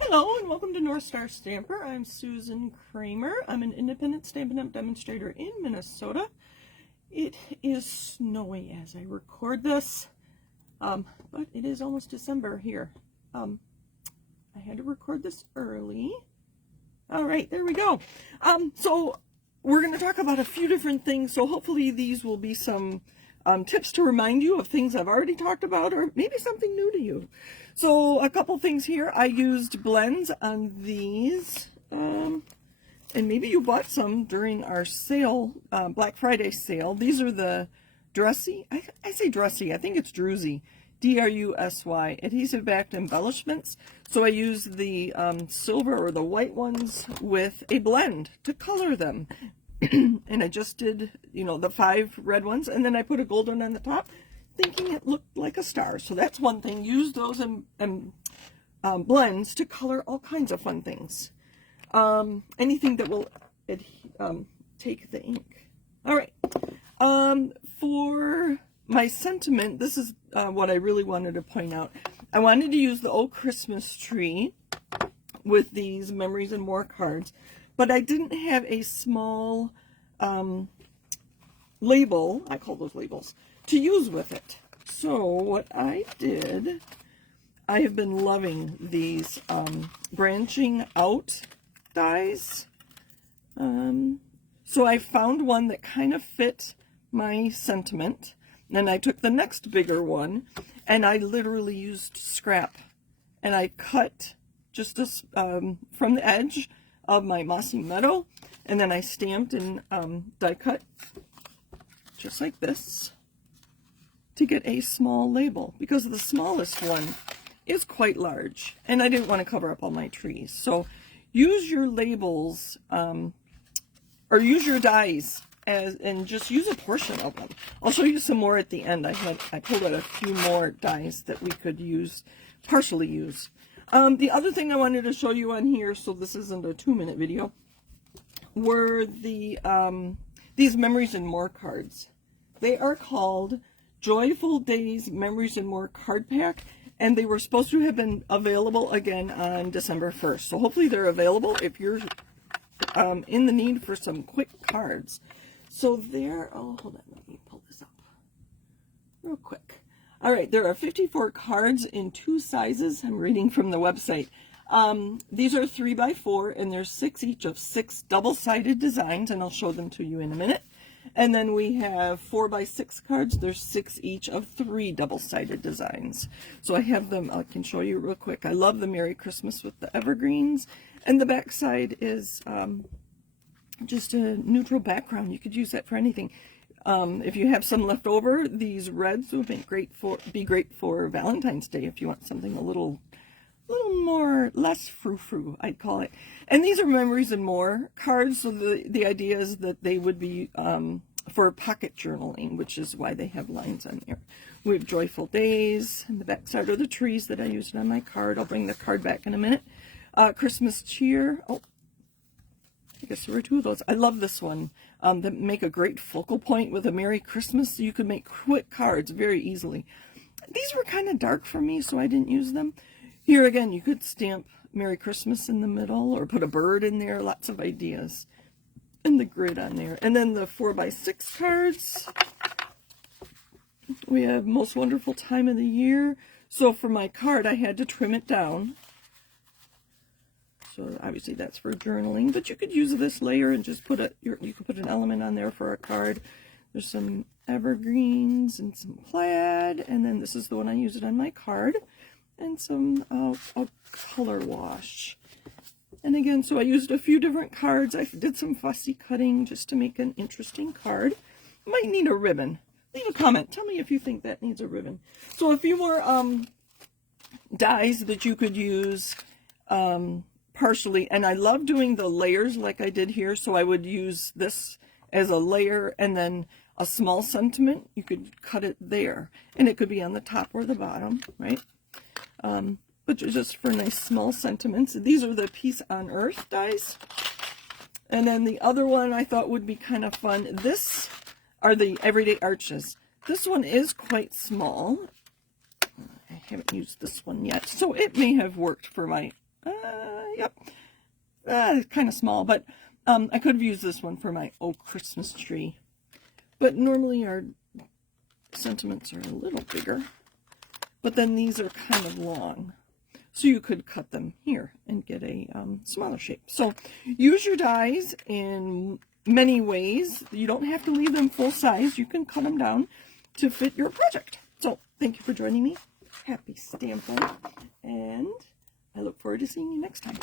Hello and welcome to North Star Stamper. I'm Susan Kramer. I'm an independent Stampin' Up! Demonstrator in Minnesota. It is snowy as I record this, but it is almost December here. I had to record this early. All right, there we go. So we're going to talk about a few different things, so hopefully these will be some tips to remind you of things I've already talked about, or maybe something new to you. So a couple things here. I used blends on these, and maybe you bought some during our sale, Black Friday sale. These are the Drusy, I say Drusy, I think it's Drusy, D-R-U-S-Y, Adhesive-backed Embellishments. So I used the silver or the white ones with a blend to color them. And I just did, you know, the 5 red ones, and then I put a gold one on the top, thinking it looked like a star. So that's one thing. Use those in blends to color all kinds of fun things. Anything that will take the ink. All right. For my sentiment, this is what I really wanted to point out. I wanted to use the old Christmas tree with these Memories and More cards, but I didn't have a small label, I call those labels, to use with it. So what I did, I have been loving these branching out dies. So I found one that kind of fit my sentiment, and I took the next bigger one, and I literally used scrap, and I cut just this from the edge of my Mossy Meadow, and then I stamped and die cut just like this to get a small label, because the smallest one is quite large and I didn't want to cover up all my trees. So use your labels or use your dies and just use a portion of them. I'll show you some more at the end. I pulled out a few more dies that we could use, partially use. The other thing I wanted to show you on here, so this isn't a 2-minute video, were the these Memories and More cards. They are called Joyful Days Memories and More card pack, and they were supposed to have been available again on December 1st. So hopefully they're available if you're in the need for some quick cards. So there, oh, hold on, let me pull this up real quick. All right, there are 54 cards in 2 sizes. I'm reading from the website. These are 3x4, and there's 6 each of 6 double-sided designs, and I'll show them to you in a minute. And then we have 4x6 cards. There's 6 each of 3 double-sided designs. So I have them, I can show you real quick. I love the Merry Christmas with the evergreens, and the back side is just a neutral background. You could use that for anything. If you have some left over, these reds would be great for Valentine's Day if you want something a little more, less frou-frou, I'd call it. And these are Memories and More cards, so the idea is that they would be for pocket journaling, which is why they have lines on there. We have Joyful Days, and the back side are the trees that I used on my card. I'll bring the card back in a minute. Christmas Cheer. Oh, I guess there were 2 of those. I love this one. That make a great focal point with a Merry Christmas. So you could make quick cards very easily. These were kind of dark for me, so I didn't use them. Here again, you could stamp Merry Christmas in the middle or put a bird in there. Lots of ideas. And the grid on there. And then the 4x6 cards. We have Most Wonderful Time of the Year. So for my card, I had to trim it down. So obviously that's for journaling, but you could use this layer and just put you could put an element on there for a card. There's some evergreens and some plaid, and then this is the one I used it on my card, and some a color wash. And again, so I used a few different cards. I did some fussy cutting just to make an interesting card. Might need a ribbon. Leave a comment. Tell me if you think that needs a ribbon. So a few more dies that you could use partially, and I love doing the layers like I did here. So I would use this as a layer and then a small sentiment. You could cut it there, and it could be on the top or the bottom, right? But just for nice small sentiments. These are the Peace on Earth dies. And then the other one I thought would be kind of fun. This are the Everyday Arches. This one is quite small. I haven't used this one yet, so it may have worked for my Yep. Kind of small, but I could have used this one for my Christmas tree. But normally our sentiments are a little bigger. But then these are kind of long. So you could cut them here and get a smaller shape. So use your dies in many ways. You don't have to leave them full size. You can cut them down to fit your project. So thank you for joining me. Happy stamping. And I look forward to seeing you next time.